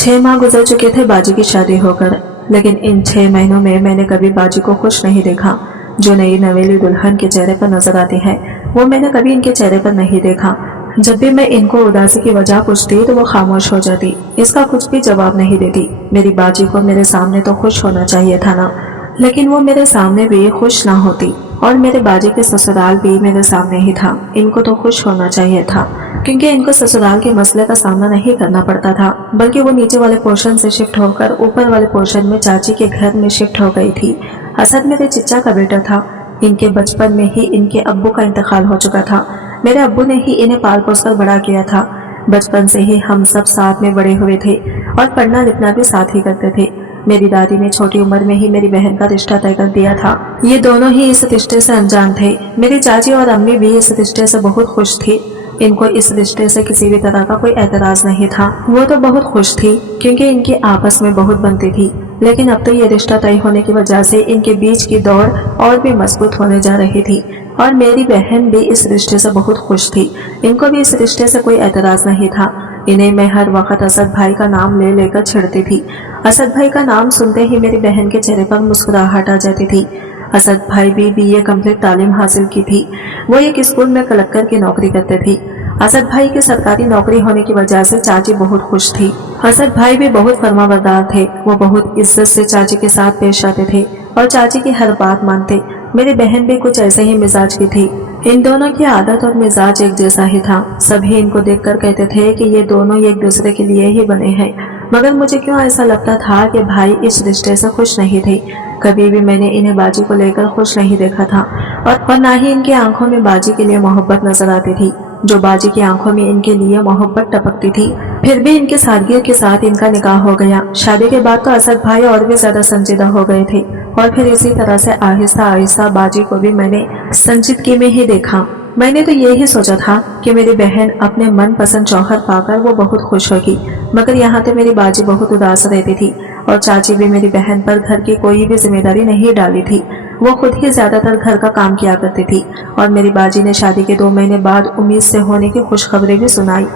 6 माह गुजर चुके थे बाजी की शादी होकर, लेकिन इन 6 महीनों में मैंने कभी बाजी को खुश नहीं देखा। जो नई नवेली दुल्हन के चेहरे पर नजर आती है वो मैंने कभी इनके चेहरे पर नहीं देखा। जब भी मैं इनको उदासी की वजह पूछती तो वो खामोश हो जाती, इसका कुछ भी जवाब नहीं देती। मेरी बाजी को मेरे सामने तो खुश होना चाहिए था ना, लेकिन वो मेरे सामने भी खुश ना होती। और मेरे बाजी के ससुराल भी मेरे सामने ही था, इनको तो खुश होना चाहिए था, क्योंकि इनको ससुराल के मसले का सामना नहीं करना पड़ता था, बल्कि वो नीचे वाले पोर्शन से शिफ्ट होकर ऊपर वाले पोर्शन में चाची के घर में शिफ्ट हो गई थी। असद मेरे चिच्चा का बेटा था। इनके बचपन में ही इनके अब्बू का इंतकाल हो चुका था। मेरे अब्बू ने ही इन्हें पाल पोस कर बड़ा किया था। बचपन से ही हम सब साथ में बड़े हुए थे और पढ़ना लिखना भी साथ ही करते थे। मेरी दादी ने छोटी उम्र में ही मेरी बहन का रिश्ता तय कर दिया था। ये दोनों ही इस रिश्ते से अनजान थे। मेरी चाची और अम्मी भी इस रिश्ते से बहुत खुश थी। इनको इस रिश्ते से किसी भी तरह का कोई एतराज नहीं था। वो तो बहुत खुश थी क्योंकि इनकी आपस में बहुत बनती थी। लेकिन अब तो ये रिश्ता तय होने की वजह से इनके बीच की दौड़ और भी मजबूत होने जा रही थी। और मेरी बहन भी इस रिश्ते से बहुत खुश थी। इनको भी इस रिश्ते से कोई एतराज नहीं था। इन्हें मैं हर वक्त असद भाई का नाम ले लेकर छिड़ती थी। असद भाई का नाम सुनते ही मेरी बहन के चेहरे पर मुस्कुराहट आ जाती थी। असद भाई भी बीए कंप्लीट तालीम हासिल की थी। वो एक स्कूल में क्लर्क की नौकरी करते थे। असद भाई की सरकारी नौकरी होने की वजह से चाची बहुत खुश थी। असद भाई भी बहुत फरमाबरदार थे। वो बहुत इज्जत से चाची के साथ पेश आते थे और चाची की हर बात मानते। मेरी बहन भी कुछ ऐसे ही मिजाज की थी। इन दोनों की आदत और मिजाज एक जैसा ही था। सभी इनको देखकर कहते थे कि ये दोनों एक दूसरे के लिए ही बने हैं। मगर मुझे क्यों ऐसा लगता था कि भाई इस रिश्ते से खुश नहीं थे। कभी भी मैंने इन्हें बाजी को लेकर खुश नहीं देखा था और ना ही इनकी आंखों में बाजी के लिए मोहब्बत नजर आती थी। जो बाजी की आंखों में इनके लिए मोहब्बत टपकती थी। फिर भी इनके सादगी के साथ इनका निकाह हो गया। शादी के बाद तो असद भाई और भी ज्यादा संजीदा हो गए थे और फिर इसी तरह से आहिस्ता आहिस्ता बाजी को भी मैंने संजीदगी में ही देखा। मैंने तो यही सोचा था कि मेरी बहन अपने मन पसंद शौहर पाकर वो बहुत खुश होगी, मगर यहाँ तो मेरी बाजी बहुत उदास रहती थी और चाची भी मेरी बहन पर घर की कोई भी जिम्मेदारी नहीं डाली थी। वो खुद ही ज्यादातर घर का काम किया करती थी और मेरी बाजी ने शादी के 2 महीने बाद उम्मीद से होने की खुशखबरी भी सुनाई।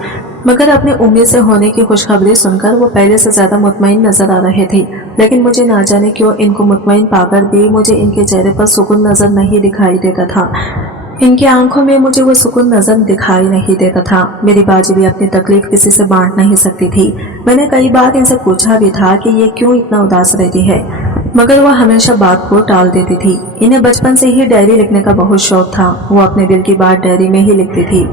मगर अपने उम्मीद से होने की खुशखबरी सुनकर वो पहले से ज्यादा मुतमईन नजर आ रहे थे। लेकिन मुझे ना जाने क्यों इनको मुतमईन पाकर भी मुझे इनके चेहरे पर सुकून नजर नहीं दिखाई देता था। इनकी आंखों में मुझे वो सुकून नजर दिखाई नहीं देता था। मेरी बाजी भी अपनी तकलीफ किसी से बांट नहीं सकती थी। मैंने कई बार इनसे पूछा भी था कि ये क्यों इतना उदास रहती है, मगर वह हमेशा बात को टाल देती थी। इन्हें बचपन से ही डायरी लिखने का बहुत शौक था। वो अपने दिल की बात डायरी में ही लिखती थी।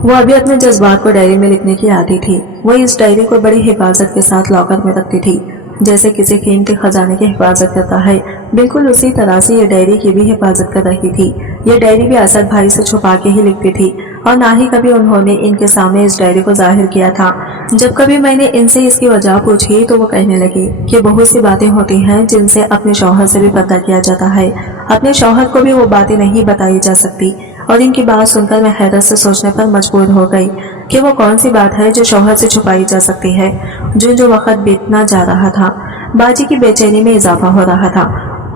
वो अभी अपने जज्बात को डायरी में लिखने की आदी थी। वो इस डायरी को बड़ी हिफाजत के साथ लॉकर में रखती थी, जैसे किसी कीमती खजाने की हिफाजत करता है। बिल्कुल उसी तरह से ये डायरी की भी हिफाजत कर रही थी। ये डायरी भी असद भाई से छुपा के ही लिखती थी और ना ही कभी उन्होंने इनके सामने इस डायरी को जाहिर किया था। जब कभी मैंने इनसे इसकी वजह पूछी तो वो कहने लगी कि बहुत सी बातें होती हैं जिनसे अपने शौहर से भी पता किया जाता है। अपने शौहर को भी वो बातें नहीं बताई जा सकती। और इनकी बात सुनकर मैं हैरत से सोचने पर मजबूर हो गई कि वो कौन सी बात है जो शौहर से छुपाई जा सकती है। जो वक्त बीतना जा रहा था, बाजी की बेचैनी में इजाफा हो रहा था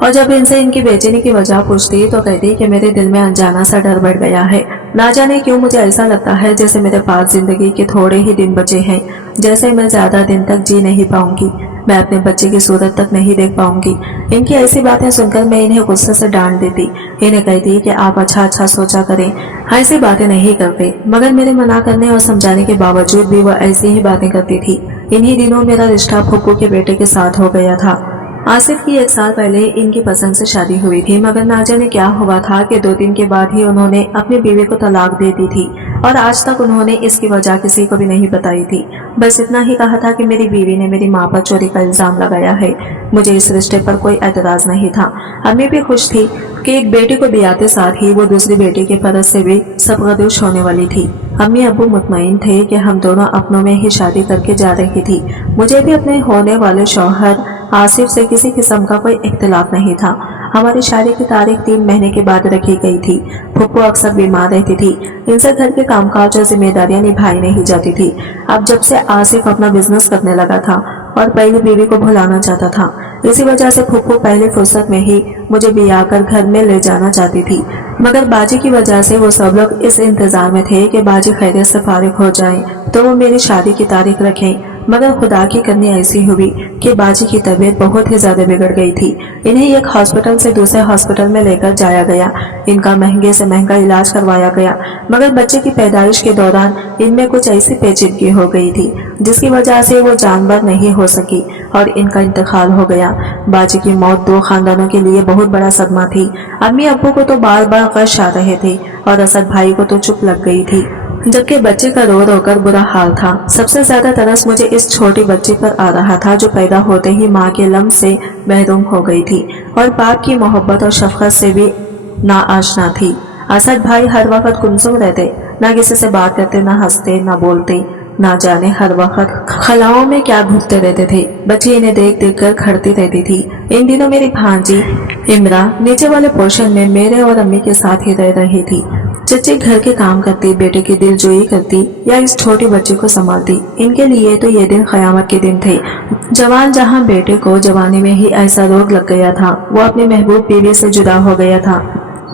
और जब इनसे इनकी बेचैनी की वजह पूछती तो कहती कि मेरे दिल में अनजाना सा डर बढ़ गया है। ना जाने क्यों मुझे ऐसा लगता है जैसे मेरे पास जिंदगी के थोड़े ही दिन बचे हैं, जैसे मैं ज्यादा दिन तक जी नहीं पाऊंगी, मैं अपने बच्चे की सूरत तक नहीं देख पाऊंगी। इनकी ऐसी बातें सुनकर मैं इन्हें गुस्से से डांट देती। इन्हें कहती कि आप अच्छा सोचा करें, ऐसी बातें नहीं करते। मगर मेरे मना करने और समझाने के बावजूद भी वह ऐसी ही बातें करती थी। इन्हीं दिनों मेरा रिश्ता फुप्पू के बेटे के साथ हो गया था। आसिफ की 1 साल पहले इनकी पसंद से शादी हुई थी, मगर ना जाने क्या हुआ था कि 2 दिन के बाद ही उन्होंने अपनी बीवी को तलाक दे दी थी और आज तक उन्होंने इसकी वजह किसी को भी नहीं बताई थी। बस इतना ही कहा था कि मेरी बीवी ने मेरी माँ पर चोरी का इल्जाम लगाया है। मुझे इस रिश्ते पर कोई एतराज नहीं था। अम्मी भी खुश थी कि एक बेटी को ब्याहते साथ ही वो दूसरी बेटी के फर्ज से भी सबकदोश होने वाली थी। अम्मी अब्बू मुतमईन थे कि हम दोनों अपनों में ही शादी करके जा रही थी। मुझे भी अपने होने वाले शौहर आसिफ से किसी किस्म का कोई इख्तिलाफ नहीं था। हमारी शादी की तारीख 3 महीने के बाद रखी गई थी। फुप्पू अक्सर बीमार रहती थी। इनसे घर के कामकाज और जिम्मेदारियां निभाई नहीं जाती थी। अब जब से आसिफ अपना बिजनेस करने लगा था और पहली बीवी को भुलाना चाहता था, इसी वजह से फुप्पू पहली फुर्सत में ही मुझे ब्याह कर घर में ले जाना चाहती थी। मगर बाजी की वजह से वो सब लोग इस इंतजार में थे कि बाजी खैरियत से फारिग हो जाएं तो वो मेरी शादी की तारीख रखें। मगर खुदा की करनी ऐसी हुई कि बाजी की तबीयत बहुत ही ज्यादा बिगड़ गई थी। इन्हें एक हॉस्पिटल से दूसरे हॉस्पिटल में लेकर जाया गया। इनका महंगे से महंगा इलाज करवाया गया, मगर बच्चे की पैदाइश के दौरान इनमें कुछ ऐसी पेचीदगी हो गई थी जिसकी वजह से वो जानवर नहीं हो सकी और इनका इंतकाल हो गया। बाजी की मौत दो खानदानों के लिए बहुत बड़ा सदमा थी। अम्मी अब्बू को तो बार बार गश आ रहे थे और असद भाई को तो चुप लग गई थी, जबकि बच्चे का रो रो कर बुरा हाल था। सबसे ज्यादा तरस मुझे इस छोटी बच्ची पर आ रहा था जो पैदा होते ही माँ के लम्स से महरूम हो गई थी और बाप की मोहब्बत और शफकत से भी नाआशना थी। असद भाई हर वक्त गुमसुम रहते, ना किसी से बात करते, ना हंसते, ना बोलते, ना जाने हर वक्त खलाओं में क्या घूमते रहते थे। बच्ची इन्हें देख देख कर खड़ती रहती थी। इन दिनों मेरी भांजी इमरा नीचे वाले पोर्शन में मेरे और अम्मी के साथ ही रह रही थी। चच्ची घर के काम करती, बेटे की दिलजोई करती या इस छोटी बच्ची को संभालती। इनके लिए तो ये दिन कयामत के दिन थे। जवान जहां बेटे को जवानी में ही ऐसा रोग लग गया था, वो अपनी महबूब बीवी से जुदा हो गया था।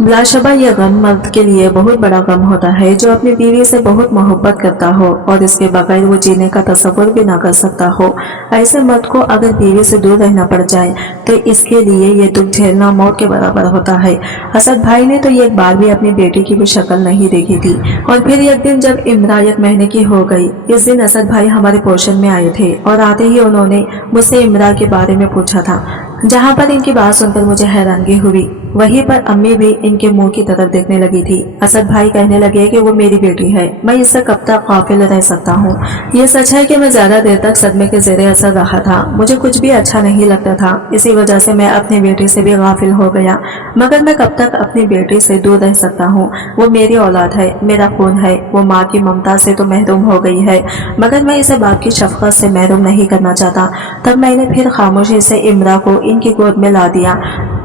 बिलाशुबा यह गम मर्द के लिए बहुत बड़ा गम होता है जो अपनी बीवी से बहुत मोहब्बत करता हो और इसके बगैर वो जीने का तसव्वुर भी ना कर सकता हो। ऐसे मर्द को अगर बीवी से दूर रहना पड़ जाए तो इसके लिए ये दुख झेलना मौत के बराबर होता है। असद भाई ने तो एक बार भी अपनी बेटी की भी शक्ल नहीं देखी थी। और फिर एक दिन जब इमरा 1 महीने की हो गई, इस दिन असद भाई हमारे पोर्शन में आए थे और आते ही उन्होंने मुझसे इमरा के बारे में पूछा था। जहाँ पर इनकी बात सुनकर मुझे हैरानगी हुई, वहीं पर अम्मी भी इनके मुंह की तरफ देखने लगी थी। असद भाई कहने लगे कि वो मेरी बेटी है, मैं इससे कब तक गाफिल रह सकता हूँ। ये सच है कि मैं ज्यादा देर तक सदमे के ज़ेरे असर रहा था। मुझे कुछ भी अच्छा नहीं लगता था, इसी वजह से मैं अपनी बेटी से भी गाफिल हो गया। मगर मैं कब तक अपनी बेटी से दूर रह सकता हूँ। वो मेरी औलाद है, मेरा खून है। वो माँ की ममता से तो महरूम हो गई है, मगर मैं इसे बाप की शफकत से महरूम नहीं करना चाहता। तब मैंने फिर खामोशी से इमरा को इनकी गोद में ला दिया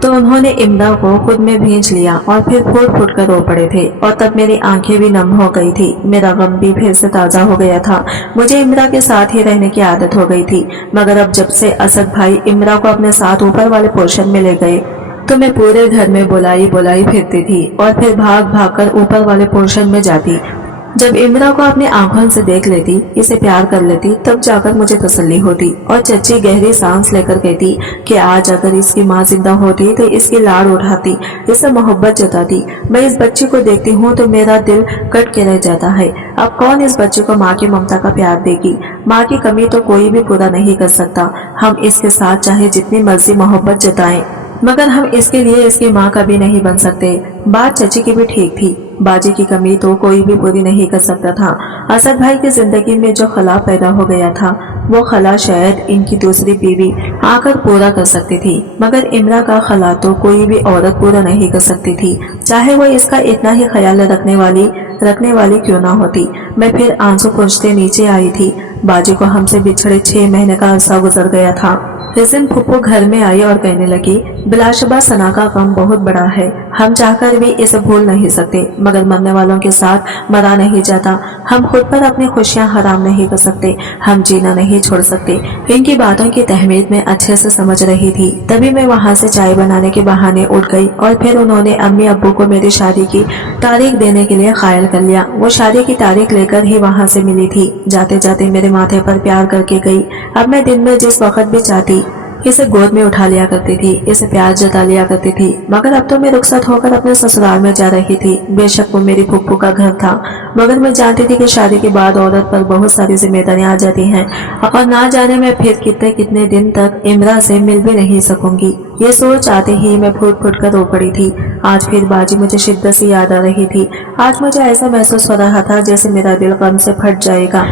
तो उन्होंने इमरा को खुद में भींच लिया और फिर फूट फूट कर रो पड़े थे और तब मेरी आंखें भी नम हो गई थी। मेरा गम भी फिर से ताजा हो गया था। मुझे इमरा के साथ ही रहने की आदत हो गई थी, मगर अब जब से असद भाई इमरा को अपने साथ ऊपर वाले पोर्शन में ले गए तो मैं पूरे घर में बुलाई बुलाई फिरती थी और फिर भाग भाग कर ऊपर वाले पोर्शन में जाती। जब इमरा को अपनी आंखों से देख लेती, इसे प्यार कर लेती, तब जाकर मुझे तसल्ली होती और चच्ची गहरी सांस लेकर कहती कि आज अगर इसकी माँ जिंदा होती तो इसकी लाड़ उठाती, इसे मोहब्बत जताती। मैं इस बच्ची को देखती हूँ तो मेरा दिल कट के रह जाता है। अब कौन इस बच्चे को माँ की ममता का प्यार देगी। माँ की कमी तो कोई भी पूरा नहीं कर सकता। हम इसके साथ चाहे जितनी मर्जी मोहब्बत जताएं, मगर हम इसके लिए इसकी माँ कभी नहीं बन सकते। बात चची की भी ठीक थी, बाजी की कमी तो कोई भी पूरी नहीं कर सकता था। असद भाई की जिंदगी में जो खला पैदा हो गया था, वो खला शायद इनकी दूसरी बीवी आकर पूरा कर सकती थी, मगर इमरा का खला तो कोई भी औरत पूरा नहीं कर सकती थी, चाहे वो इसका इतना ही ख्याल रखने वाली क्यों ना होती। मैं फिर आंसू पोंछते नीचे आई थी। बाजी को हमसे बिछड़े 6 महीने का अरसा गुजर गया था। इस दिन फुप्पो घर में आई और कहने लगी, बिलाशुबा सना का गम बहुत बड़ा है, हम चाहकर भी इसे भूल नहीं सकते, मगर मरने वालों के साथ मरा नहीं जाता। हम खुद पर अपनी खुशियां हराम नहीं कर सकते, हम जीना नहीं छोड़ सकते। इनकी बातों की तहमीद में अच्छे से समझ रही थी। तभी मैं वहाँ से चाय बनाने के बहाने उठ गई और फिर उन्होंने अम्मी अब्बू को मेरी शादी की तारीख देने के लिए कायल कर लिया। वो शादी की तारीख लेकर ही वहाँ से मिली थी। जाते जाते मेरे माथे पर प्यार करके गई। अब मैं दिन में जिस वक्त भी चाहती इसे गोद में उठा लिया करती थी, इसे प्यार जता लिया करती थी। मगर अब तो मैं रुखसत होकर अपने ससुराल में जा रही थी। बेशक वो मेरी फुप्पू का घर था, मगर मैं जानती थी कि शादी के बाद औरत पर बहुत सारी जिम्मेदारियां आ जाती हैं और ना जाने मैं फिर कितने कितने दिन तक इमरा से मिल भी नहीं सकूंगी। ये सोच आते ही मैं फूट फूट कर रो पड़ी थी। आज फिर बाजी मुझे शिद्दत से याद आ रही थी। आज मुझे ऐसा महसूस हो रहा था जैसे मेरा दिल गम से फट जाएगा।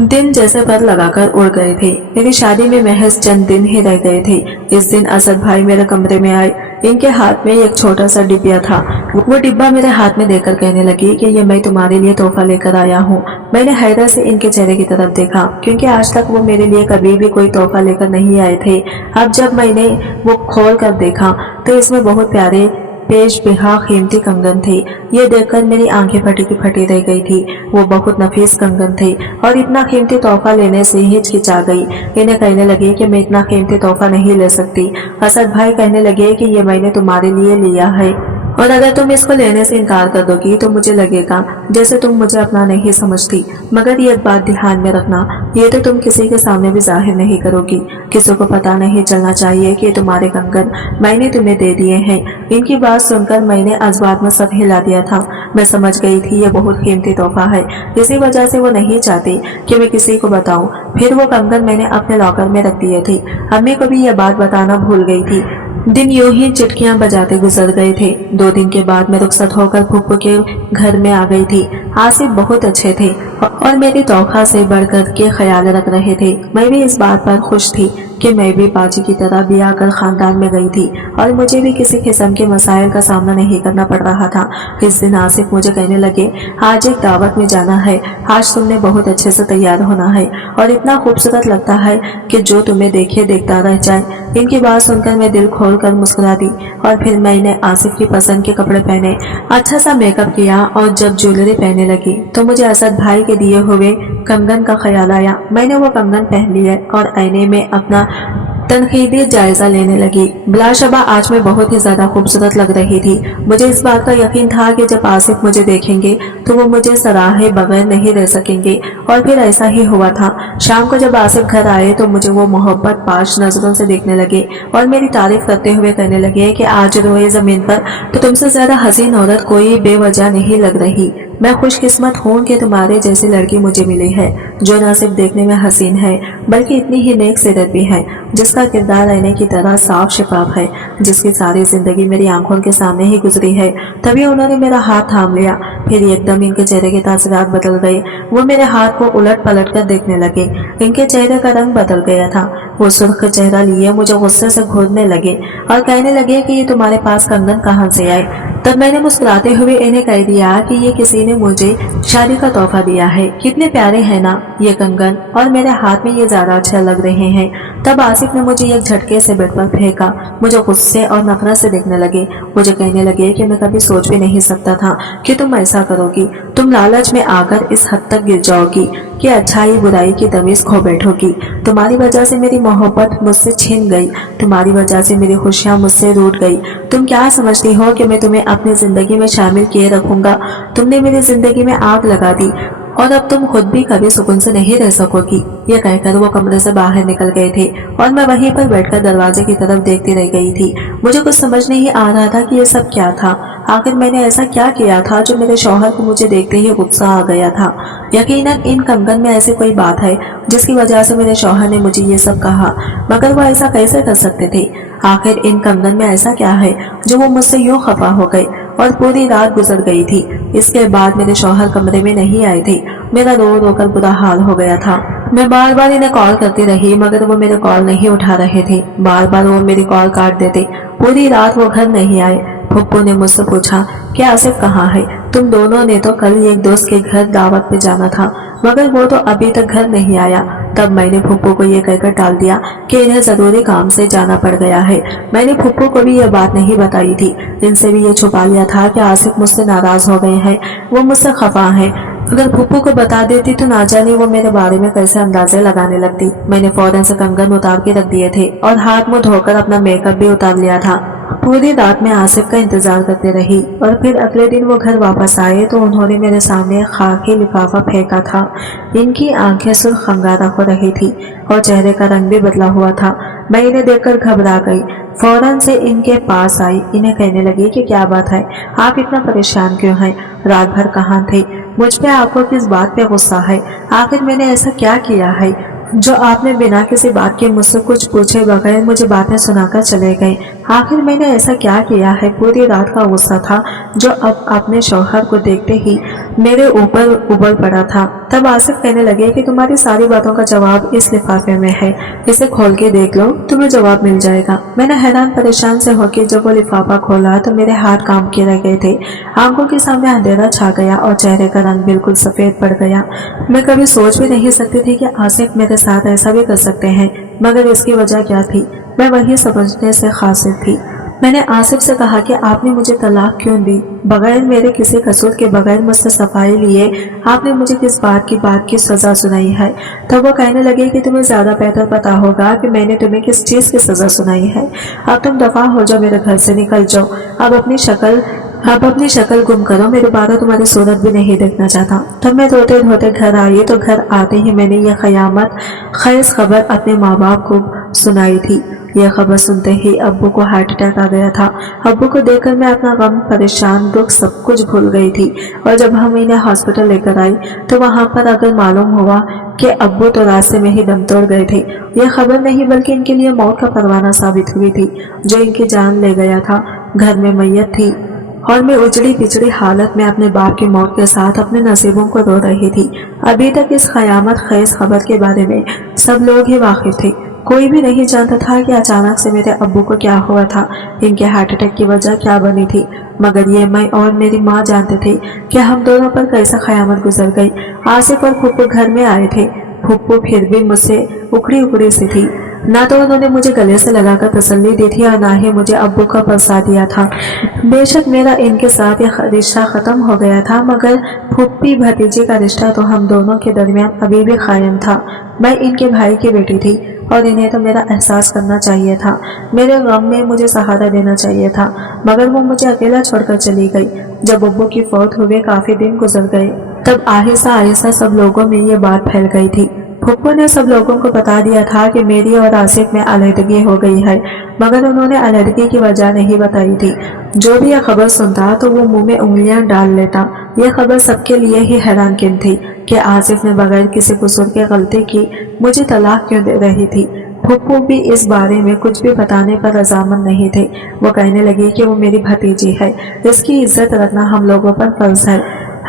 दिन जैसे पर लगाकर उड़ गए थे। मेरी शादी में महज चंद दिन ही रह गए थे। इस दिन असद भाई मेरे कमरे में आए। इनके हाथ में एक छोटा सा डिब्बा था। वो डिब्बा मेरे हाथ में देकर कहने लगी कि ये मैं तुम्हारे लिए तोहफा लेकर आया हूँ। मैंने हैरत से इनके चेहरे की तरफ देखा, क्योंकि आज तक वो मेरे लिए कभी भी कोई तोहफा लेकर नहीं आए थे। अब जब मैंने वो खोल कर देखा तो इसमें बहुत प्यारे पेश बिहा कीमती कंगन थे। ये देखकर मेरी आंखें फटी की फटी रह गई थी। वो बहुत नफीस कंगन थे और इतना कीमती तोहफा लेने से हिचकिचा गई। इन्हें कहने लगे कि मैं इतना कीमती तोहफा नहीं ले सकती। असद भाई कहने लगे कि ये मैंने तुम्हारे लिए लिया है। और अगर तुम इसको लेने से इनकार कर दोगी तो मुझे लगेगा जैसे तुम मुझे अपना नहीं समझती। मगर ये बात ध्यान में रखना, ये तो तुम किसी के सामने भी जाहिर नहीं करोगी। किसी को पता नहीं चलना चाहिए कि तुम्हारे कंगन मैंने तुम्हें दे दिए हैं। इनकी बात सुनकर मैंने अजबात में सर हिला दिया था। मैं समझ गई थी ये बहुत कीमती तोहफा है, इसी वजह से वो नहीं चाहती कि मैं किसी को बताऊं। फिर वो कंगन मैंने अपने लॉकर में रख दिए थे। अम्मी को भी यह बात बताना भूल गई थी। दिन यूं ही चिटकियां बजाते गुजर गए थे। 2 दिन के बाद मैं रुखसत होकर फूफू के घर में आ गई थी। आसिफ बहुत अच्छे थे और मेरी तोखा से बढ़कर के ख्याल रख रहे थे। मैं भी इस बात पर खुश थी कि मैं भी बाजी की तरह ब्याह कर खानदान में गई थी और मुझे भी किसी किस्म के मसाइल का सामना नहीं करना पड़ रहा था। इस दिन आसिफ मुझे कहने लगे, आज एक दावत में जाना है, आज तुमने बहुत अच्छे से तैयार होना है और इतना खूबसूरत लगता है कि जो तुम्हें देखे देखता रह जाए। इनकी बात सुनकर मैं दिल खोल कर मुस्कुरा दी और फिर मैंने आसिफ की पसंद के कपड़े पहने, अच्छा सा मेकअप किया और जब ज्वेलरी पहनने लगी तो मुझे असद भाई के दिए हुए कंगन का ख्याल आया। मैंने वो कंगन पहन लिया और आईने में अपना तनकीदी जायजा लेने लगी। बिलाशबा आज मैं बहुत ही ज्यादा खूबसूरत लग रही थी। मुझे इस बात का यकीन था कि जब आसिफ मुझे देखेंगे तो वो मुझे सराहे बगैर नहीं रह सकेंगे और फिर ऐसा ही हुआ था। शाम को जब आसिफ घर आए तो मुझे वो मोहब्बत पाश नजरों से देखने लगे और मेरी तारीफ करते हुए कहने लगे कि आज रोए जमीन पर तो तुमसे ज्यादा हसीन औरत कोई बेवजह नहीं लग रही। मैं खुशकिस्मत हूँ कि तुम्हारे जैसी लड़की मुझे मिली है जो न सिर्फ देखने में हसीन है बल्कि इतनी ही नेक सीरत भी है, जिसका किरदार आईने की तरह साफ शफाफ है, जिसकी सारी जिंदगी मेरी आंखों के सामने ही गुजरी है। तभी उन्होंने मेरा हाथ थाम लिया। फिर एकदम इनके चेहरे के तासरात बदल गए। वो मेरे हाथ को उलट पलट कर देखने लगे। इनके चेहरे का रंग बदल गया था। वो सुर्ख चेहरा लिए मुझे गुस्से से घूरने लगे और कहने लगे कि ये तुम्हारे पास कंगन कहाँ से आए। तब मैंने मुस्कुराते हुए इन्हें कह दिया कि ये किसी ने मुझे शादी का तोहफा दिया है। कितने प्यारे हैं ना ये कंगन, और मेरे हाथ में ये ज्यादा अच्छे लग रहे हैं। तब आसिफ ने मुझे एक झटके से बेड पर फेंका। मुझे गुस्से और नफरत से देखने लगे। मुझे कहने लगे कि मैं कभी सोच भी नहीं सकता था कि तुम ऐसा करोगी। तुम लालच में आकर इस हद तक गिर जाओगी कि अच्छाई बुराई की तमीज खो बैठोगी। तुम्हारी वजह से मेरी मोहब्बत मुझसे छीन गई, तुम्हारी वजह से मेरी खुशियां मुझसे रूठ गई। तुम क्या समझती हो कि मैं तुम्हें अपनी जिंदगी में शामिल किए रखूंगा? तुमने मेरी जिंदगी में आग लगा दी और अब तुम खुद भी कभी सुकून से नहीं रह सकोगी। ये कहकर वो कमरे से बाहर निकल गए थे और मैं वहीं पर बैठकर दरवाजे की तरफ देखती रह गई थी। मुझे कुछ समझ नहीं आ रहा था कि ये सब क्या था। आखिर मैंने ऐसा क्या किया था जो मेरे शौहर को मुझे देखते ही गुस्सा आ गया था। यकीनन इन कंगन में ऐसी कोई बात है जिसकी वजह से मेरे शौहर ने मुझे ये सब कहा, मगर वो ऐसा कैसे कर सकते थे? आखिर इन कंगन में ऐसा क्या है जो वो मुझसे यूं खफा हो गए? और पूरी रात गुजर गई थी। इसके बाद मेरे शौहर कमरे में नहीं आए थे। मेरा रो रो कर बुरा हाल हो गया था। मैं बार बार इन्हें कॉल करती रही मगर वो मेरे कॉल नहीं उठा रहे थे। बार बार वो मेरी कॉल काट देते। पूरी रात वो घर नहीं आए। फुप्पू ने मुझसे पूछा कि आसिफ कहाँ है? तुम दोनों ने तो कल एक दोस्त के घर दावत पे जाना था, मगर वो तो अभी तक घर नहीं आया। तब मैंने फुप्पू को ये कहकर टाल दिया कि इन्हें जरूरी काम से जाना पड़ गया है। मैंने फुप्पू को भी ये बात नहीं बताई थी। इनसे भी ये छुपा लिया था कि आसिफ मुझसे नाराज हो गए हैं, वो मुझसे खफा हैं। अगर फुप्पू को बता देती तो ना जाने वो मेरे बारे में कैसे अंदाजे लगाने लगती। मैंने फौरन से कंगन उतार के रख दिए थे और हाथ मुंह धोकर अपना मेकअप भी उतार लिया था। पूरी रात में आसिफ का इंतजार करते रही और फिर अगले दिन वो घर वापस आए तो उन्होंने मेरे सामने एक खाकी लिफाफा फेंका था। इनकी आंखें सुर्ख खंगारा हो रही थी और चेहरे का रंग भी बदला हुआ था। मैं इन्हें देखकर घबरा गई। फौरन से इनके पास आई। इन्हें कहने लगी कि क्या बात है, आप इतना परेशान क्यों हैं? रात भर कहाँ थे? मुझ पे आपको किस बात पे गुस्सा है? आखिर मैंने ऐसा क्या किया है जो आपने बिना किसी बात के मुझसे कुछ पूछे बगैर मुझे बातें सुनाकर चले गए? आखिर मैंने ऐसा क्या किया है? पूरी रात का गुस्सा था जो अब अपने शौहर को देखते ही मेरे ऊपर उबल पड़ा था। तब आसिफ कहने लगे कि तुम्हारी सारी बातों का जवाब इस लिफाफे में है, इसे खोल के देख लो, तुम्हें जवाब मिल जाएगा। मैंने हैरान परेशान से होकर जब वो लिफाफा खोला तो मेरे हाथ काम के रह गए थे। आंखों के सामने अंधेरा छा गया और चेहरे का रंग बिल्कुल सफेद पड़ गया। मैं कभी सोच भी नहीं सकती थी कि आसिफ मेरे साथ ऐसा भी कर सकते हैं, मगर इसकी वजह क्या थी मैं वही समझने से कासिर थी। मैंने आसिफ से कहा कि आपने मुझे तलाक क्यों दी? बगैर मेरे किसी कसूर के, बगैर मुझसे सफाई लिए आपने मुझे किस बात की सजा सुनाई है? तब वो कहने लगे कि तुम्हें ज्यादा बेहतर पता होगा कि मैंने तुम्हें किस चीज की सजा सुनाई है। अब तुम दफा हो जाओ, मेरे घर से निकल जाओ। अब अपनी शक्ल अब अपनी शक्ल गुम करो, मैं दोबारा तुम्हारी सूरत भी नहीं देखना चाहता। तब मैं रोते रोते घर आई तो घर आते ही मैंने यह क़यामत ख़ैज़ खबर अपने माँ बाप को सुनाई थी। यह खबर सुनते ही अब्बू को हार्ट अटैक आ गया था। अब्बू को देखकर मैं अपना गम, परेशान, दुख सब कुछ भूल गई थी। और जब हम इन्हें हॉस्पिटल लेकर आई तो वहाँ पर अगर मालूम हुआ कि अब्बू तो रास्ते में ही दम तोड़ गए थे। यह खबर नहीं बल्कि इनके लिए मौत का परवाना साबित हुई थी, जो इनकी जान ले गया था। घर में मैयत थी और मैं उजड़ी पिछड़ी हालत में अपने बाप की मौत के साथ अपने नसीबों को रो रही थी। अभी तक इस क़यामत ख़ैज़ खबर के बारे में सब लोग ही वाकिफ थे। कोई भी नहीं जानता था कि अचानक से मेरे अब्बू को क्या हुआ था, इनके हार्ट अटैक की वजह क्या बनी थी। मगर ये मैं और मेरी माँ जानते थे कि हम दोनों पर कैसा क़यामत गुजर गई। आसिफ और फुप्पू घर में आए थे। फुप्पू फिर भी मुझसे उखड़ी उखड़ी सी थी। ना तो उन्होंने मुझे गले से लगाकर तसल्ली दी थी और ना ही मुझे अब्बू का परसा दिया था। बेशक मेरा इनके साथ यह रिश्ता ख़त्म हो गया था, मगर फुप्पी भतीजी का रिश्ता तो हम दोनों के दरमियान अभी भी कायम था। मैं इनके भाई की बेटी थी और इन्हें तो मेरा एहसास करना चाहिए था। मेरे गम में मुझे सहारा देना चाहिए था, मगर वो मुझे अकेला छोड़कर चली गई। जब अब्बू की फौत हुए काफ़ी दिन गुजर गए, तब आहिस्ता आहिस्ता सब लोगों में ये बात फैल गई थी। फुप्पू ने सब लोगों को बता दिया था कि मेरी और आसिफ में अलहदगी हो गई है, मगर उन्होंने अलहदगी की वजह नहीं बताई थी। जो भी यह खबर सुनता तो वो मुंह में उंगलियां डाल लेता। यह खबर सबके लिए ही हैरानकुन थी कि आसिफ ने बगैर किसी कसूर की गलती की मुझे तलाक क्यों दे रही थी। फुप्पू भी इस बारे में कुछ भी बताने पर रजामंद नहीं थे। वो कहने लगी कि वो मेरी भतीजी है, इसकी इज्जत रखना हम लोगों पर फर्ज है।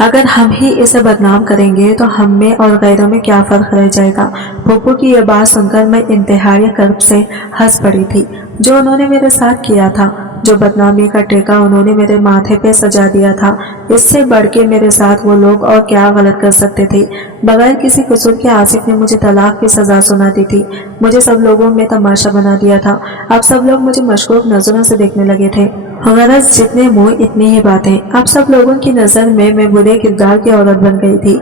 अगर हम ही इसे बदनाम करेंगे तो हम में और गैरों में क्या फर्क रह जाएगा। फुप्पू की यह बात सुनकर मैं इंतहाई कर्ब से हंस पड़ी थी। जो उन्होंने मेरे साथ किया था, जो बदनामी का टेका उन्होंने मेरे माथे पे सजा दिया था, इससे बढ़ के मेरे साथ वो लोग और क्या गलत कर सकते थे। बगैर किसी कसूर के आसिफ ने मुझे तलाक की सजा सुना दी थी। मुझे सब लोगों में तमाशा बना दिया था। अब सब लोग मुझे मशकूक नजरों से देखने लगे थे। गरज जितने मुंह इतनी ही बातें। अब सब लोगों की नजर में मैं बुरे किरदार की औरत बन गई थी,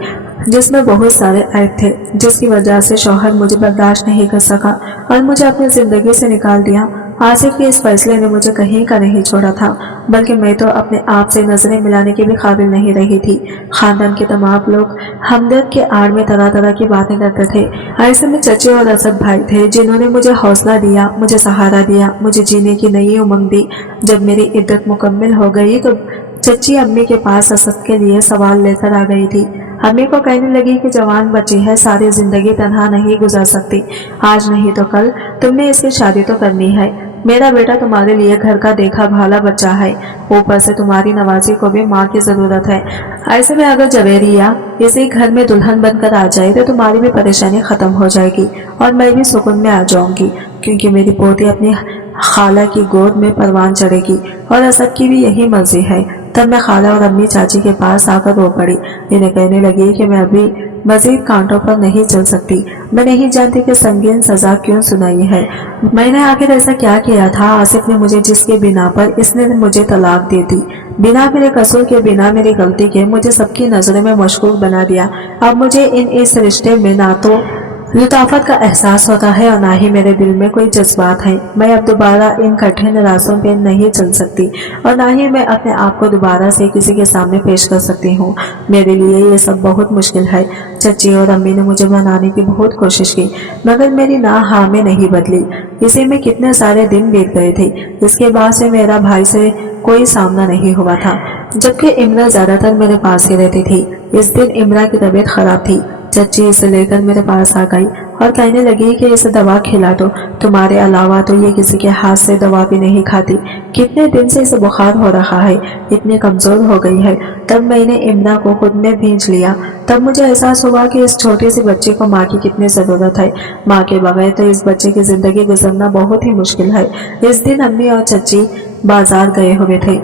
जिसमें बहुत सारे ऐब थे, जिसकी वजह से शौहर मुझे बर्दाश्त नहीं कर सका और मुझे अपनी जिंदगी से निकाल दिया। आसिफ के इस फैसले ने मुझे कहीं का नहीं छोड़ा था, बल्कि मैं तो अपने आप से नजरें मिलाने की भी काबिल नहीं रही थी। खानदान के तमाम लोग हमदर्द के आड़ में तरह तरह की बातें करते थे। ऐसे में चचे और असद भाई थे, जिन्होंने मुझे हौसला दिया, मुझे सहारा दिया, मुझे जीने की नई उमंग दी। जब मेरी इद्दत मुकम्मल हो गई तो चची अम्मी के पास असद के लिए सवाल लेकर आ गई थी। अम्मी को कहने लगी कि जवान बच्ची है, सारी जिंदगी तन्हा नहीं गुजार सकती। आज नहीं तो कल तुमने इसकी शादी तो करनी है। मेरा बेटा तुम्हारे लिए घर का देखा भाला बच्चा है, ऊपर से तुम्हारी नवाजी को भी माँ की जरूरत है। ऐसे में अगर जवेरिया इसी घर में दुल्हन बनकर आ जाए तो तुम्हारी भी परेशानी खत्म हो जाएगी और मैं भी सुकून में आ जाऊंगी, क्योंकि मेरी पोती अपनी खाला की गोद में परवान चढ़ेगी और असद की भी यही मर्जी है। तब मैं खाला और अम्मी चाची के पास आकर रो पड़ी। इन्हें कहने लगी कि मैं अभी मजीद कांटों पर नहीं चल सकती। मैं नहीं जानती कि संगीन सजा क्यों सुनाई है। मैंने आखिर ऐसा क्या किया था आसिफ ने मुझे, जिसके बिना पर इसने मुझे तलाक दे दी। बिना मेरे कसूर के, बिना मेरी गलती के मुझे सबकी नजरों में मशकूक बना दिया। अब मुझे इस रिश्ते में ना तो लताफत का एहसास होता है और ना ही मेरे दिल में कोई जज्बात है। मैं अब दोबारा इन कठिन रास्तों पे नहीं चल सकती और ना ही मैं अपने आप को दोबारा से किसी के सामने पेश कर सकती हूँ। मेरे लिए ये सब बहुत मुश्किल है। चची और अम्मी ने मुझे मनाने की बहुत कोशिश की, मगर मेरी ना हाँ में नहीं बदली। इसी में कितने सारे दिन बीत गए थे। इसके बाद से मेरा भाई से कोई सामना नहीं हुआ था, जबकि इमरा ज्यादातर मेरे पास ही रहती थी। इस दिन इमरा की तबीयत खराब थी। चची इसे लेकर मेरे पास आ गई और कहने लगी कि इसे दवा खिला दो, तुम्हारे अलावा तो ये किसी के हाथ से दवा भी नहीं खाती। कितने दिन से इसे बुखार हो रहा है, इतनी कमजोर हो गई है। तब मैंने इमरा को खुद में भींच लिया। तब मुझे एहसास हुआ कि इस छोटी सी बच्चे को माँ की कितनी जरूरत है। माँ के बगैर तो इस बच्चे की जिंदगी गुजरना बहुत ही मुश्किल है। इस दिन अम्मी और चची बाजार गए हुए थे।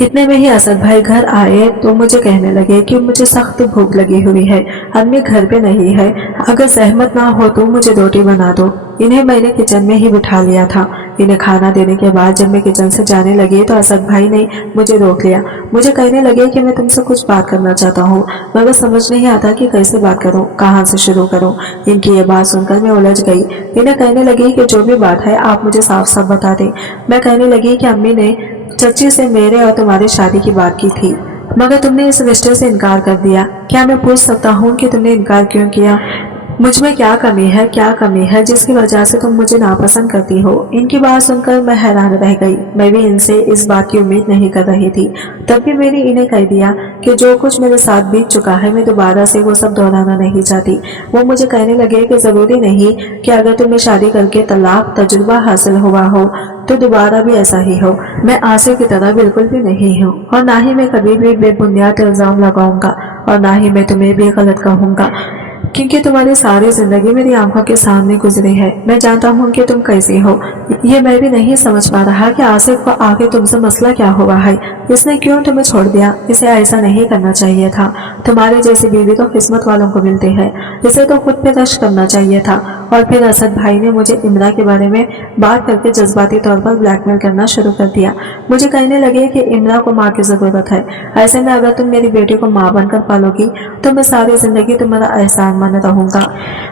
इतने में ही असद भाई घर आए तो मुझे कहने लगे कि मुझे सख्त भूख लगी हुई है, अम्मी घर पे नहीं है, अगर जहमत ना हो तो मुझे रोटी बना दो। इन्हें मैंने किचन में ही बिठा लिया था। इन्हें खाना देने के बाद जब मैं किचन से जाने लगी तो असद भाई ने मुझे रोक लिया। मुझे कहने लगे कि मैं तुमसे कुछ बात करना चाहता हूँ, मगर समझ नहीं आता कि कैसे बात करूँ, कहाँ से शुरू करूँ। इनकी ये बात सुनकर मैं उलझ गई। इन्हें कहने लगी कि जो भी बात है आप मुझे साफ साफ बता दें। मैं कहने लगी कि अम्मी ने चच्ची से मेरे और तुम्हारी शादी की बात की थी, मगर तुमने इस रिश्ते से इनकार कर दिया। क्या मैं पूछ सकता हूँ कि तुमने इनकार क्यों किया? मुझ में क्या कमी है जिसकी वजह से तुम मुझे नापसंद करती हो? इनकी बात सुनकर मैं हैरान रह गई। मैं भी इनसे इस बात की उम्मीद नहीं कर रही थी। तब भी मैंने इन्हें कह दिया कि जो कुछ मेरे साथ बीत चुका है मैं दोबारा से वो सब दोहराना नहीं चाहती। वो मुझे कहने लगे कि जरूरी नहीं कि अगर तुम्हें शादी करके तलाक तजुर्बा हासिल हुआ हो तो दोबारा भी ऐसा ही हो। मैं आसिफ की तरह बिल्कुल भी नहीं हूँ और ना ही मैं कभी भी बेबुनियाद इल्जाम लगाऊंगा और ना ही मैं तुम्हें भी गलत कहूंगा, क्योंकि तुम्हारी सारी जिंदगी मेरी आंखों के सामने गुजरी है। मैं जानता हूँ कि तुम कैसी हो। ये मैं भी नहीं समझ पा रहा कि आसिफ को आगे तुमसे मसला क्या हुआ है। इसने क्यों तुम्हें छोड़ दिया? इसे ऐसा नहीं करना चाहिए था। तुम्हारी जैसी बीवी तो किस्मत वालों को मिलती है। इसे तो खुद पे रश्क करना चाहिए था। और फिर असद भाई ने मुझे इमरा के बारे में बात करके जज्बाती तौर पर ब्लैकमेल करना शुरू कर दिया। मुझे कहने लगे कि इमरा को माँ की जरूरत है। ऐसे में अगर तुम मेरी बेटी को माँ बनकर पालोगी तो मैं सारी जिंदगी तुम्हारा एहसान माने रहूंगा।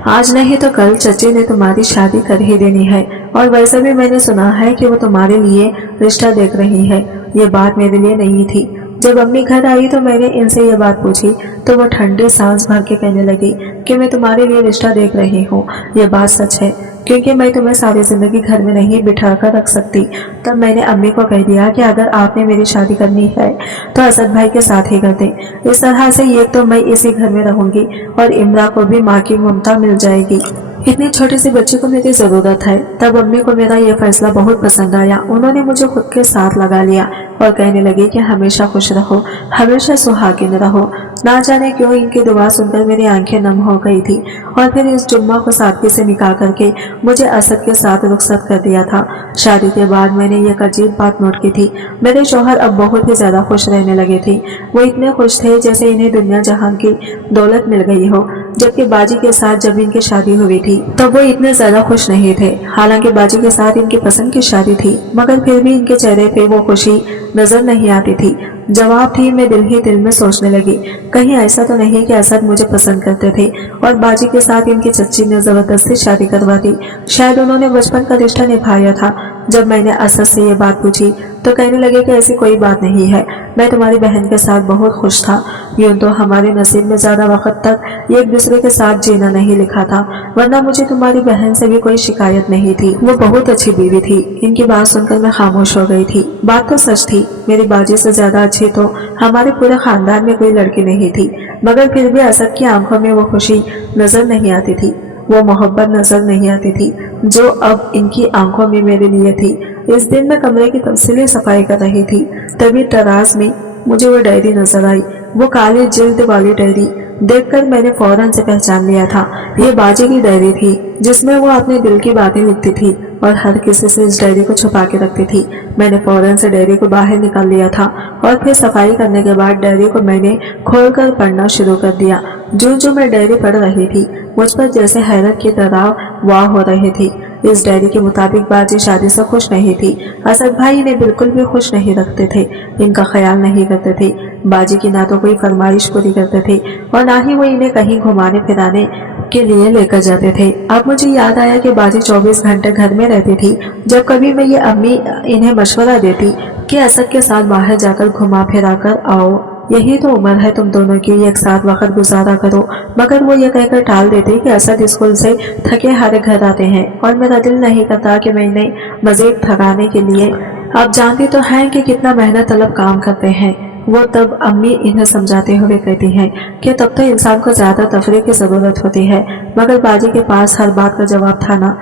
आज नहीं तो कल चची ने तुम्हारी शादी कर ही देनी है। और वैसे भी मैंने सुना है कि वो तुम्हारे लिए रिश्ता देख रही है। ये बात मेरे लिए नहीं थी। जब अम्मी घर आई तो मैंने इनसे ये बात पूछी तो वो ठंडे सांस भर के कहने लगी कि मैं तुम्हारे लिए रिश्ता देख रही हूँ। ये बात सच है, क्योंकि मैं तुम्हें सारी जिंदगी घर में नहीं बिठा कर रख सकती। तब मैंने अम्मी को कह दिया कि अगर आपने मेरी शादी करनी है तो असद भाई के साथ ही कर दें। इस तरह से ये तो मैं इसी घर में रहूंगी और इमरा को भी माँ की ममता मिल जाएगी। इतनी छोटी सी बच्ची को मेरी जरूरत है। तब अम्मी को मेरा यह फैसला बहुत पसंद आया। उन्होंने मुझे खुद के साथ लगा लिया और कहने लगी कि हमेशा खुश रहो, हमेशा सुहागिन रहो। ना जाने क्यों इनकी दुआ सुनकर मेरी आंखें नम हो गई थी। और फिर इस जुम्मा को सादगी से निकाह करके मुझे असद के साथ रुखसत कर दिया था। शादी के बाद मैंने एक अजीब बात नोट की थी। मेरे शौहर अब बहुत ही ज्यादा खुश रहने लगे थे। वो इतने खुश थे जैसे इन्हें दुनिया जहां की दौलत मिल गई हो। जबकि बाजी के साथ जब इनकी शादी हुई थी तब वो इतने ज्यादा खुश नहीं थे। हालांकि बाजी के साथ इनकी पसंद की शादी थी, मगर फिर भी इनके चेहरे पे वो खुशी नजर नहीं आती थी। जवाब थी मैं दिल ही दिल में सोचने लगी, कहीं ऐसा तो नहीं कि असद मुझे पसंद करते थे और बाजी के साथ इनकी चच्ची ने जबरदस्ती शादी करवा दी। शायद उन्होंने बचपन का रिश्ता निभाया था। जब मैंने असद से ये बात पूछी तो कहने लगे कि ऐसी कोई बात नहीं है, मैं तुम्हारी बहन के साथ बहुत खुश था। यूं तो हमारे नसीब में ज्यादा वक्त तक एक दूसरे के साथ जीना नहीं लिखा था, वरना मुझे तुम्हारी बहन से भी कोई शिकायत नहीं थी। वो बहुत अच्छी बीवी थी। इनकी बात सुनकर मैं खामोश हो गई थी। बात तो सच थी, मेरी बाजी से ज्यादा अच्छी तो हमारे पूरे खानदान में कोई लड़की नहीं थी। मगर फिर भी असद की आंखों में वो खुशी नजर नहीं आती थी, वो मोहब्बत नजर नहीं आती थी जो अब इनकी आंखों में मेरे लिए थी। इस दिन मैं कमरे की तफसीली सफाई कर रही थी, तभी दराज में मुझे वो डायरी नजर आई। वो काली जिल्द वाली डायरी देखकर मैंने फौरन से पहचान लिया था। ये बाजी की डायरी थी जिसमें वो अपने दिल की बातें लिखती थी और हर किसी से इस डायरी को छुपा के रखती थी। मैंने फौरन से डायरी को बाहर निकाल लिया था और फिर सफाई करने के बाद डायरी को मैंने खोलकर पढ़ना शुरू कर दिया। जो मैं डायरी पढ़ रही थी मुझ पर जैसे हैरत की तरह वाह हो रही थी। इस डायरी के मुताबिक बाजी शादी से खुश नहीं थी। असद भाई इन्हें बिल्कुल भी खुश नहीं रखते थे, इनका ख्याल नहीं करते थे। बाजी की ना तो कोई फरमाइश पूरी करते थे और ना ही वो इन्हें कहीं घुमाने फिराने के लिए लेकर जाते थे। अब मुझे याद आया कि बाजी 24 घंटे घर में रहती थी। जब कभी मैं ये अम्मी इन्हें मशवरा देती कि असद के साथ बाहर जाकर घुमा फिरा कर आओ, यही तो उम्र है तुम दोनों की, एक साथ वक्त गुजारा करो, मगर वो ये कहकर टाल देते कि असद स्कूल से थके हारे घर आते हैं और मेरा दिल नहीं करता कि मैं इन्हें मजीद थकाने के लिए। आप जानती तो हैं कि कितना मेहनत तलब काम करते हैं। वो तब अम्मी इन्हें समझाते हुए कहती हैं कि तब तो इंसान को ज्यादा तफरीह की जरूरत होती है, मगर बाजी के पास हर बात का जवाब था ना,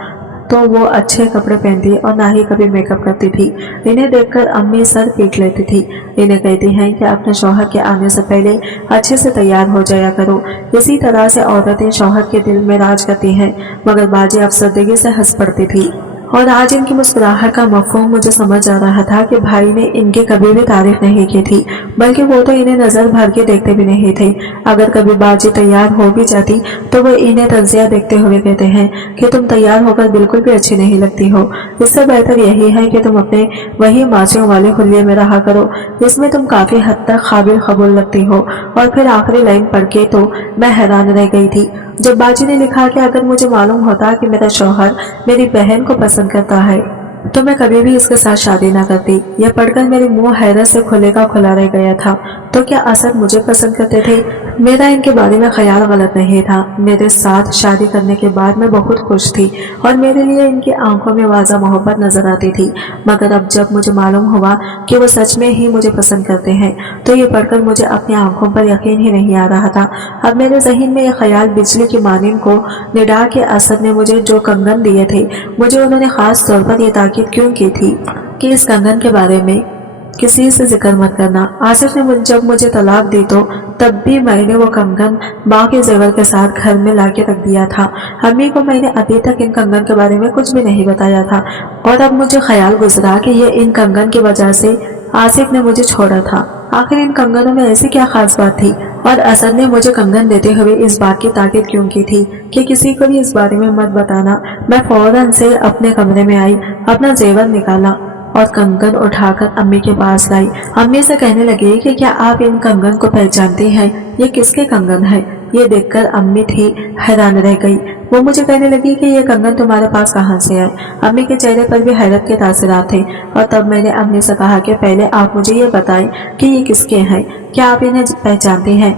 तो वो अच्छे कपड़े पहनती और ना ही कभी मेकअप करती थी। इन्हें देखकर अम्मी सर पीट लेती थी। इन्हें कहती हैं कि अपने शौहर के आने से पहले अच्छे से तैयार हो जाया करो। इसी तरह से औरतें शौहर के दिल में राज करती हैं, मगर बाजी अफसरदगी से हंस पड़ती थी। और आज इनकी मुस्कुराहट का मफहूम मुझे समझ आ रहा था कि भाई ने इनकी कभी भी तारीफ नहीं की थी, बल्कि वो तो इन्हें नजर भर के देखते भी नहीं थे। अगर कभी बाजी तैयार हो भी जाती तो वो इन्हें तंजिया देखते हुए कहते हैं कि तुम तैयार होकर बिल्कुल भी अच्छी नहीं लगती हो। इससे बेहतर यही है कि तुम अपने वही माचियों वाले हुलिये में रहा करो, इसमें तुम काफी हद तक काबिल कबूल लगती हो। और फिर आखिरी लाइन पढ़ के तो मैं हैरान रह गई थी जब बाजी ने लिखा कि अगर मुझे मालूम होता कि मेरा शौहर मेरी बहन को पसंद करता है तो मैं कभी भी इसके साथ शादी ना करती। यह पढ़कर मेरे मुंह हैरत से खुले का खुला रह गया था। तो क्या असद मुझे पसंद करते थे? मेरा इनके बारे में ख्याल गलत नहीं था। मेरे साथ शादी करने के बाद मैं बहुत खुश थी और मेरे लिए इनकी आंखों में वाज़ा मोहब्बत नजर आती थी। मगर अब जब मुझे मालूम हुआ कि वो सच में ही मुझे पसंद करते हैं तो ये पढ़कर मुझे अपनी आंखों पर यकीन ही नहीं आ रहा था। अब मेरे ज़हन में यह ख्याल बिजली की मानिंद को निडा के असद ने मुझे जो कंगन दिए थे, मुझे उन्होंने खास तौर पर यह ताकीद क्यों की थी कि इस कंगन के बारे में किसी से जिक्र मत करना। आसिफ ने जब मुझे तलाक दी तो तब भी मैंने वो कंगन बाकी जेवर के साथ घर में लाके रख दिया था। अम्मी को मैंने अभी तक इन कंगन के बारे में कुछ भी नहीं बताया था और अब मुझे ख्याल गुजरा कि ये इन कंगन की वजह से आसिफ ने मुझे छोड़ा था। आखिर इन कंगनों में ऐसी क्या खास बात थी और असद ने मुझे कंगन देते हुए इस बात की ताकीद क्यों की थी कि किसी को भी इस बारे में मत बताना। मैं फौरन से अपने कमरे में आई, अपना जेवर निकाला और कंगन उठाकर अम्मी के पास लाई। अम्मी से कहने लगी कि क्या आप इन कंगन को पहचानती हैं? ये किसके कंगन है? ये देखकर अम्मी थी हैरान रह गई। वो मुझे कहने लगी कि ये कंगन तुम्हारे पास कहाँ से आए? अम्मी के चेहरे पर भी हैरत के तासरात थे और तब मैंने अम्मी से कहा कि पहले आप मुझे ये बताएं कि ये किसके हैं, क्या आप इन्हें पहचानती हैं?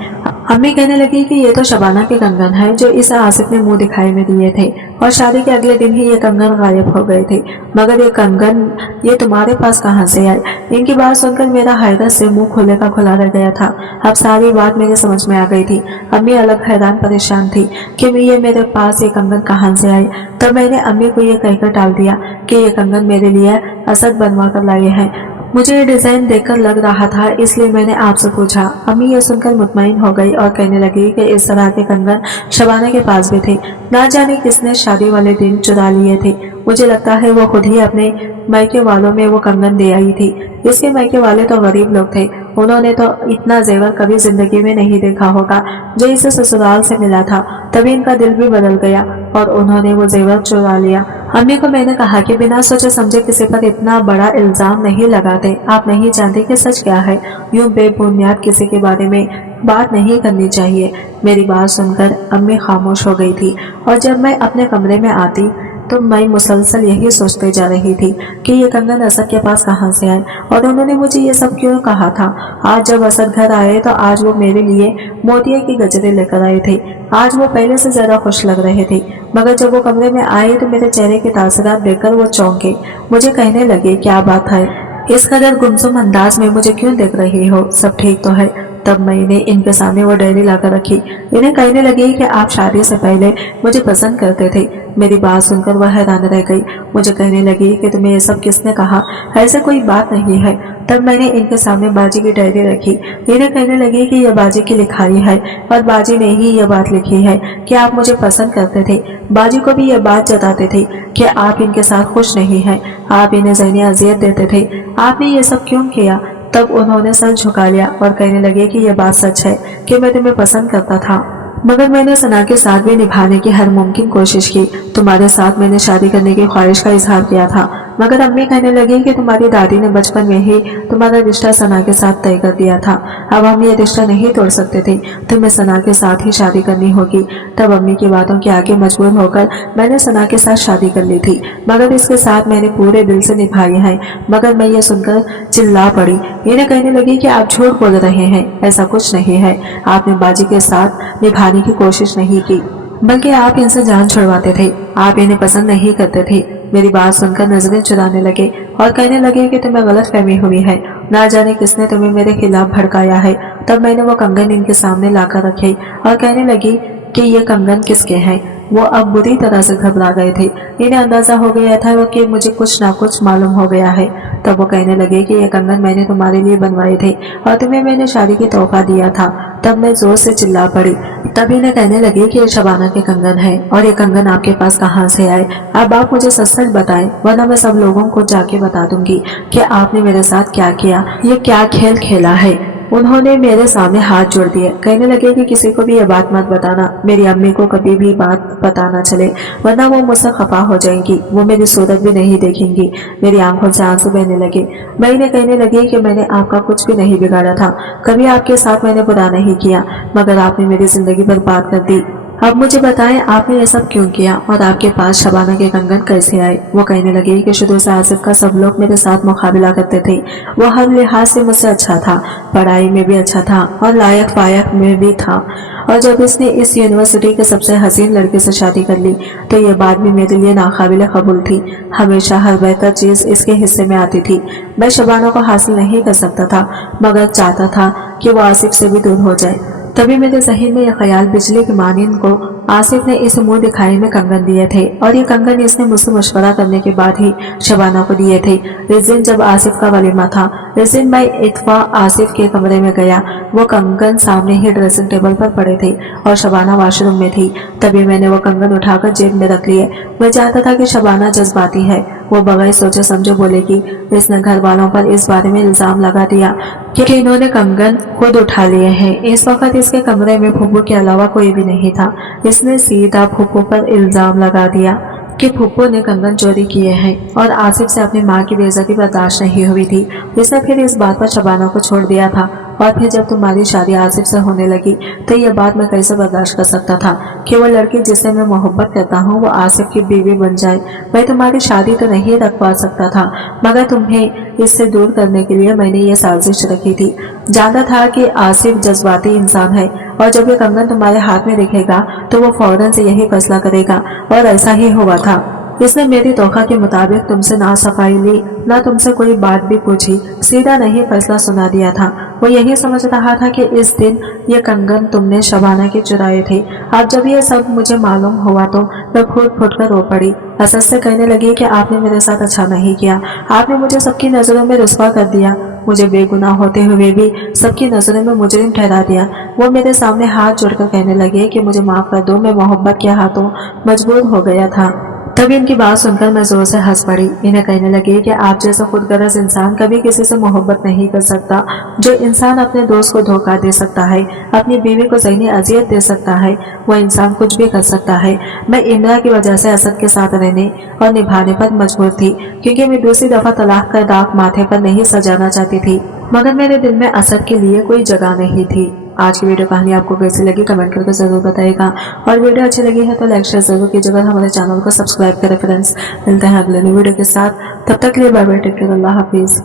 अम्मी कहने लगी कि ये तो शबाना के कंगन है जो इस आसिफ ने मुंह दिखाए में दिए थे और शादी के अगले दिन ही ये कंगन गायब हो गए थे। मगर ये कंगन ये तुम्हारे पास कहाँ से आए? इनकी बात सुनकर मेरा हैरत से मुंह खुले का खुला रह गया था। अब सारी बात मेरे समझ में आ गई थी। अम्मी अलग हैरान परेशान थी कि ये मेरे पास ये कंगन कहाँ से आए। तब मैंने अम्मी को ये कहकर टाल दिया कि ये कंगन मेरे लिए असद बनवा कर लाए हैं। मुझे ये डिजाइन देखकर लग रहा था इसलिए मैंने आपसे पूछा। अम्मी ये सुनकर मुतमईन हो गई और कहने लगी कि इस तरह के कंगन शबाना के पास भी थे। ना जाने किसने शादी वाले दिन चुरा लिए थे। मुझे लगता है वो खुद ही अपने मायके वालों में वो कंगन दे आई थी। इसके मायके वाले तो गरीब लोग थे, उन्होंने तो इतना जेवर कभी जिंदगी में नहीं देखा होगा जो इसे ससुराल से मिला था। तभी इनका दिल भी बदल गया और उन्होंने वो जेवर चुरा लिया। अम्मी को मैंने कहा कि बिना सोचे समझे किसी पर इतना बड़ा इल्जाम नहीं लगाते। आप नहीं जानते कि सच क्या है। यूं बेबुनियाद किसी के बारे में बात नहीं करनी चाहिए। मेरी बात सुनकर अम्मी खामोश हो गई थी और जब मैं अपने कमरे में आती तो मैं मुसलसल यही सोचते जा रही थी कि ये कंगन असद के पास कहाँ से आए और उन्होंने मुझे ये सब क्यों कहा था। आज जब असद घर आए तो आज वो मेरे लिए मोतिये की गजरे लेकर आए थे। आज वो पहले से ज्यादा खुश लग रहे थे। मगर जब वो कमरे में आए तो मेरे चेहरे के तासरात देखकर वो चौंके। मुझे कहने लगे क्या बात है, इस कदर गुमसुम अंदाज में मुझे क्यों देख रही हो? सब ठीक तो है? तब मैंने इनके सामने वो डायरी लाकर रखी। इन्हें कहने लगी कि आप शादी से पहले मुझे पसंद करते थे। मेरी बात सुनकर वह हैरान रह गई। मुझे कहने लगी कि तुम्हें ये सब किसने कहा? ऐसे कोई बात नहीं है। तब मैंने इनके सामने बाजी की डायरी रखी। इन्हें कहने लगी कि यह बाजी की लिखाई है और बाजी ने ही यह बात लिखी है कि आप मुझे पसंद करते थे। बाजी को भी यह बात जताते थे कि आप इनके साथ खुश नहीं हैं, आप इन्हें ज़हनी अजियत देते थे। आपने ये सब क्यों किया? तब उन्होंने सर झुका लिया और कहने लगे कि यह बात सच है कि मैं तुम्हें पसंद करता था, मगर मैंने सना के साथ भी निभाने की हर मुमकिन कोशिश की। तुम्हारे साथ मैंने शादी करने की ख्वाहिश का इजहार किया था, मगर अम्मी कहने लगी कि तुम्हारी दादी ने बचपन में ही तुम्हारा रिश्ता सना के साथ तय कर दिया था। अब हम ये रिश्ता नहीं तोड़ सकते थे, तुम्हें सना के साथ ही शादी करनी होगी। तब अम्मी की बातों के आगे मजबूर होकर मैंने सना के साथ शादी कर ली थी, मगर इसके साथ मैंने पूरे दिल से निभाई है। मगर मैं ये सुनकर चिल्ला पड़ी। इन्हें कहने लगी कि आप झूठ बोल रहे हैं, ऐसा कुछ नहीं है। आपने बाजी के साथ निभाने की कोशिश नहीं की, बल्कि आप इनसे जान छुड़वाते थे। आप इन्हें पसंद नहीं करते थे। मेरी बात सुनकर नजरें चुराने लगे और कहने लगे कि तुम्हें गलत फहमी हुई है, ना जाने किसने तुम्हें मेरे खिलाफ भड़काया है। तब मैंने वो कंगन इनके सामने लाकर रखे और कहने लगी कि ये कंगन किसके हैं। वो अब बुरी तरह से घबरा गए थे। इन्हें अंदाजा हो गया था कि मुझे कुछ ना कुछ मालूम हो गया है। तब वो कहने लगे कि ये कंगन मैंने तुम्हारे लिए बनवाए थे और तुम्हें मैंने शादी की तोहफा दिया था। तब मैं जोर से चिल्ला पड़ी। तब इन्हें कहने लगे कि ये शबाना के कंगन है और ये कंगन आपके पास कहाँ से आए। अब आप मुझे सच सच बताएं, वरना मैं सब लोगों को जाके बता दूंगी कि आपने मेरे साथ क्या किया, ये क्या खेल खेला है। उन्होंने मेरे सामने हाथ जोड़ दिए। कहने लगे कि किसी को भी ये बात मत बताना, मेरी अम्मी को कभी भी बात पता न चले, वरना वो मुझसे खफा हो जाएंगी। वो मेरी सूरत भी नहीं देखेंगी। मेरी आंखों से आंसू बहने लगे। मैं इन्हें कहने लगी कि मैंने आपका कुछ भी नहीं बिगाड़ा था, कभी आपके साथ मैंने बुरा नहीं किया, मगर आपने मेरी जिंदगी बर्बाद कर दी। अब मुझे बताएं आपने ये सब क्यों किया और आपके पास शबाना के कंगन कैसे आए। वो कहने लगे कि शुरू से आसिफ का सब लोग मेरे साथ मुकाबला करते थे। वो हर लिहाज से मुझसे अच्छा था, पढ़ाई में भी अच्छा था और लायक फायक में भी था। और जब इसने इस यूनिवर्सिटी के सबसे हसीन लड़के से शादी कर ली तो ये बात भी मेरे लिए नाकाबिल कबूल थी। हमेशा हर बेहतर चीज़ इसके हिस्से में आती थी। मैं शबाना को हासिल नहीं कर सकता था मगर चाहता था कि वो आसिफ से भी दूर हो जाए। तभी मेरे ज़हन में यह ख्याल बिजली के मानिंद को आसिफ ने इस मुंह दिखाई में कंगन दिए थे और ये कंगन इसने मुझसे मशवरा करने के बाद ही शबाना को दिए थे। इस दिन जब आसिफ का वलीमा था, इस दिन मैं इत्फा आसिफ के कमरे में गया। वो कंगन सामने ही ड्रेसिंग टेबल पर पड़े थे और शबाना वॉशरूम में थी। तभी मैंने वो कंगन उठाकर जेब में रख लिए। मैं जानता था कि शबाना जज्बाती है, वो बगैर सोचे समझे बोलेगी। इसने घर वालों पर इस बारे में इल्जाम लगा दिया कि इन्होंने कंगन खुद उठा लिए हैं। इस वक्त इसके कमरे में फुप्पू के अलावा कोई भी नहीं था। इसने सीधा फुप्पू पर इल्जाम लगा दिया कि फुप्पू ने कंगन चोरी किए हैं और आसिफ से अपनी माँ की बेइज्जती बर्दाश्त नहीं हुई थी। इसने फिर इस बात पर शबाना को छोड़ दिया था और फिर जब तुम्हारी शादी आसिफ से होने लगी तो यह बात मैं कैसे बर्दाश्त कर सकता था कि वो लड़की जिससे मैं मोहब्बत करता हूँ वो आसिफ की बीवी बन जाए। मैं तुम्हारी शादी तो नहीं रखवा सकता था मगर तुम्हें इससे दूर करने के लिए मैंने ये साजिश रखी थी। जानता था कि आसिफ जज्बाती इंसान है और जब ये कंगन तुम्हारे हाथ में दिखेगा तो वो फौरन से यही फैसला करेगा और ऐसा ही हुआ था। इसने मेरी तोखा के मुताबिक तुमसे ना सफाई ली, ना तुमसे कोई बात भी पूछी, सीधा नहीं फैसला सुना दिया था। वो यही समझ रहा था कि इस दिन ये कंगन तुमने शबाना के चुराए थे। अब जब ये सब मुझे मालूम हुआ तो मैं फूट फूट कर रो पड़ी। असद से कहने लगी कि आपने मेरे साथ अच्छा नहीं किया, आपने मुझे सबकी नज़रों में रुस्वा कर दिया, मुझे बेगुनाह होते हुए भी सबकी नज़रों में मुजरिम ठहरा दिया। वो मेरे सामने हाथ जोड़कर कहने लगे कि मुझे माफ़ कर दो, मैं मोहब्बत के हाथों मजबूर हो गया था। तभी इनकी बात सुनकर मैं जोर से हंस पड़ी। इन्हें कहने लगे कि आप जैसा खुदगर्ज इंसान कभी किसी से मोहब्बत नहीं कर सकता। जो इंसान अपने दोस्त को धोखा दे सकता है, अपनी बीवी को ज़हनी अजियत दे सकता है, वह इंसान कुछ भी कर सकता है। मैं इमरा की वजह से असद के साथ रहने और निभाने पर मजबूर थी क्योंकि मैं दूसरी दफ़ा तलाक का दाग माथे पर नहीं सजाना चाहती थी, मगर मेरे दिल में असद के लिए कोई जगह नहीं थी। आज की वीडियो कहानी आपको कैसी लगी कमेंट करके ज़रूर बताइएगा और वीडियो अच्छी लगी है तो लाइक शेयर ज़रूर कीजिएगा। हमारे चैनल को सब्सक्राइब करें फ्रेंड्स। मिलते हैं अगले वीडियो के साथ, तब तक के लिए बाय बाय, टेक केयर, अल्लाह हाफिज़।